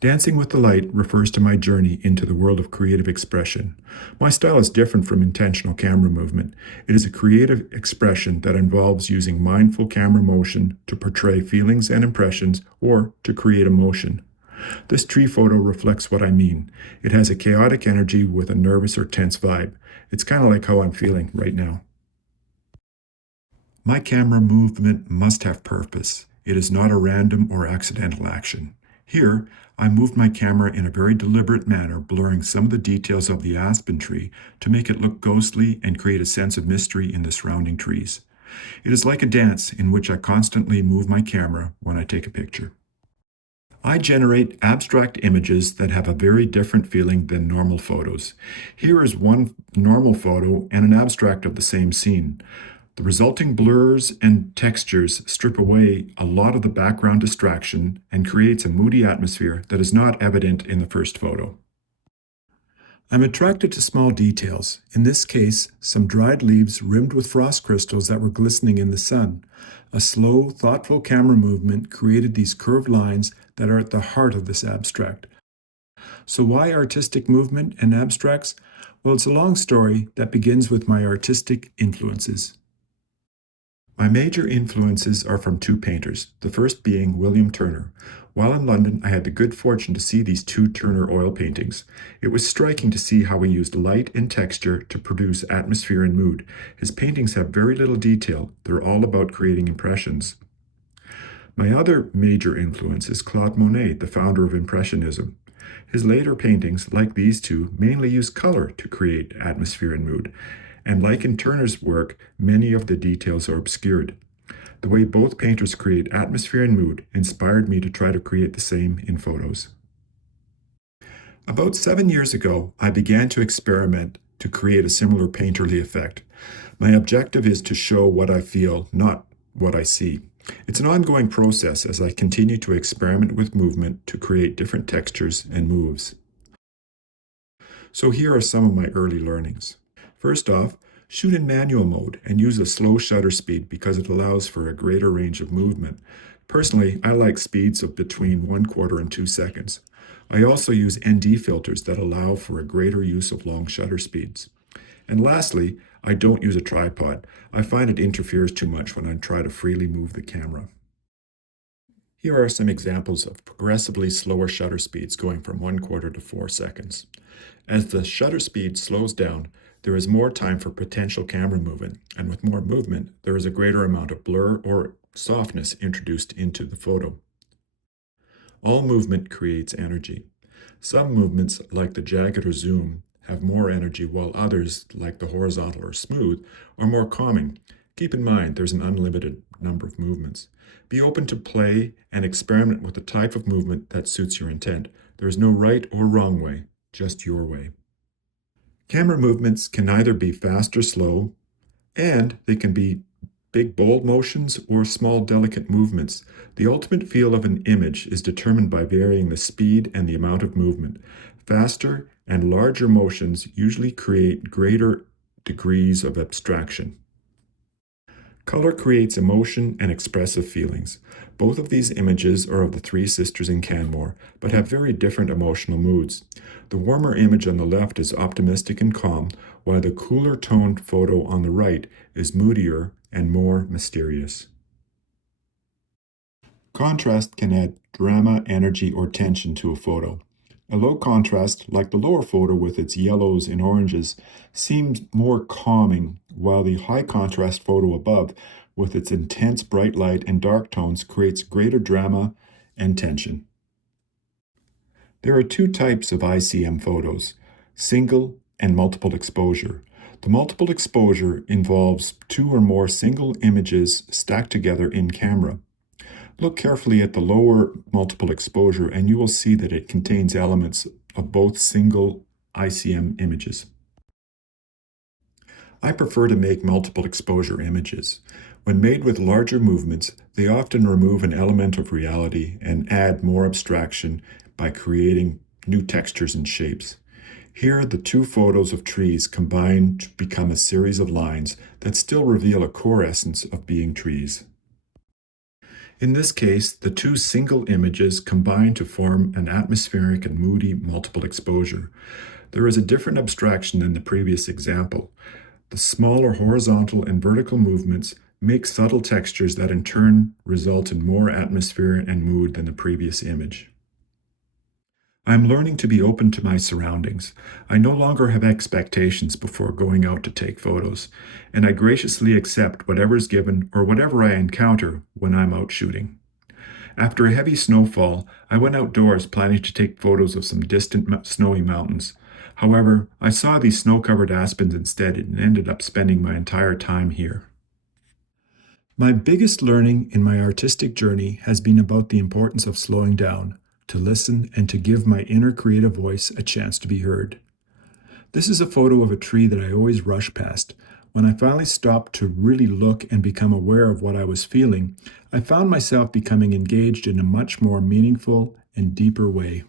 Dancing with the Light refers to my journey into the world of creative expression. My style is different from intentional camera movement. It is a creative expression that involves using mindful camera motion to portray feelings and impressions or to create emotion. This tree photo reflects what I mean. It has a chaotic energy with a nervous or tense vibe. It's kind of like how I'm feeling right now. My camera movement must have purpose. It is not a random or accidental action. Here, I moved my camera in a very deliberate manner, blurring some of the details of the aspen tree to make it look ghostly and create a sense of mystery in the surrounding trees. It is like a dance in which I constantly move my camera when I take a picture. I generate abstract images that have a very different feeling than normal photos. Here is one normal photo and an abstract of the same scene. The resulting blurs and textures strip away a lot of the background distraction and creates a moody atmosphere that is not evident in the first photo. I'm attracted to small details, in this case, some dried leaves rimmed with frost crystals that were glistening in the sun. A slow, thoughtful camera movement created these curved lines that are at the heart of this abstract. So why artistic movement and abstracts? Well, it's a long story that begins with my artistic influences. My major influences are from two painters, the first being William Turner. While in London, I had the good fortune to see these two Turner oil paintings. It was striking to see how he used light and texture to produce atmosphere and mood. His paintings have very little detail. They're all about creating impressions. My other major influence is Claude Monet, the founder of Impressionism. His later paintings, like these two, mainly use color to create atmosphere and mood. And like in Turner's work, many of the details are obscured. The way both painters create atmosphere and mood inspired me to try to create the same in photos. About 7 years ago, I began to experiment to create a similar painterly effect. My objective is to show what I feel, not what I see. It's an ongoing process as I continue to experiment with movement to create different textures and moves. So here are some of my early learnings. First off, shoot in manual mode and use a slow shutter speed because it allows for a greater range of movement. Personally, I like speeds of between 1/4 and 2 seconds. I also use ND filters that allow for a greater use of long shutter speeds. And lastly, I don't use a tripod. I find it interferes too much when I try to freely move the camera. Here are some examples of progressively slower shutter speeds going from 1/4 to 4 seconds. As the shutter speed slows down, there is more time for potential camera movement, and with more movement, there is a greater amount of blur or softness introduced into the photo. All movement creates energy. Some movements, like the jagged or zoom, have more energy, while others, like the horizontal or smooth, are more calming. Keep in mind, there's an unlimited number of movements. Be open to play and experiment with the type of movement that suits your intent. There is no right or wrong way, just your way. Camera movements can either be fast or slow, and they can be big, bold motions or small, delicate movements. The ultimate feel of an image is determined by varying the speed and the amount of movement. Faster and larger motions usually create greater degrees of abstraction. Color creates emotion and expressive feelings. Both of these images are of the three sisters in Canmore, but have very different emotional moods. The warmer image on the left is optimistic and calm, while the cooler toned photo on the right is moodier and more mysterious. Contrast can add drama, energy, or tension to a photo. A low contrast, like the lower photo with its yellows and oranges, seems more calming, while the high contrast photo above, with its intense bright light and dark tones, creates greater drama and tension. There are two types of ICM photos, single and multiple exposure. The multiple exposure involves two or more single images stacked together in camera. Look carefully at the lower multiple exposure and you will see that it contains elements of both single ICM images. I prefer to make multiple exposure images. When made with larger movements, they often remove an element of reality and add more abstraction by creating new textures and shapes. Here, the two photos of trees combine to become a series of lines that still reveal a core essence of being trees. In this case, the two single images combine to form an atmospheric and moody multiple exposure. There is a different abstraction than the previous example. The smaller horizontal and vertical movements make subtle textures that in turn result in more atmosphere and mood than the previous image. I am learning to be open to my surroundings. I no longer have expectations before going out to take photos, and I graciously accept whatever is given or whatever I encounter when I'm out shooting. After a heavy snowfall, I went outdoors planning to take photos of some distant snowy mountains. However, I saw these snow-covered aspens instead and ended up spending my entire time here. My biggest learning in my artistic journey has been about the importance of slowing down, to listen, and to give my inner creative voice a chance to be heard. This is a photo of a tree that I always rush past. When I finally stopped to really look and become aware of what I was feeling, I found myself becoming engaged in a much more meaningful and deeper way.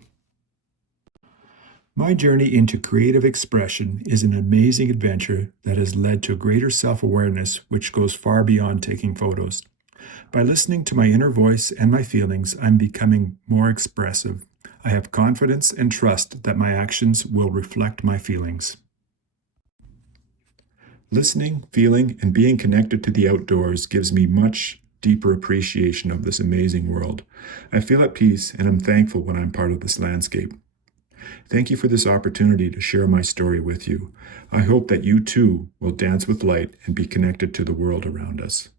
My journey into creative expression is an amazing adventure that has led to greater self-awareness, which goes far beyond taking photos. By listening to my inner voice and my feelings, I'm becoming more expressive. I have confidence and trust that my actions will reflect my feelings. Listening, feeling, and being connected to the outdoors gives me much deeper appreciation of this amazing world. I feel at peace and I'm thankful when I'm part of this landscape. Thank you for this opportunity to share my story with you. I hope that you too will dance with light and be connected to the world around us.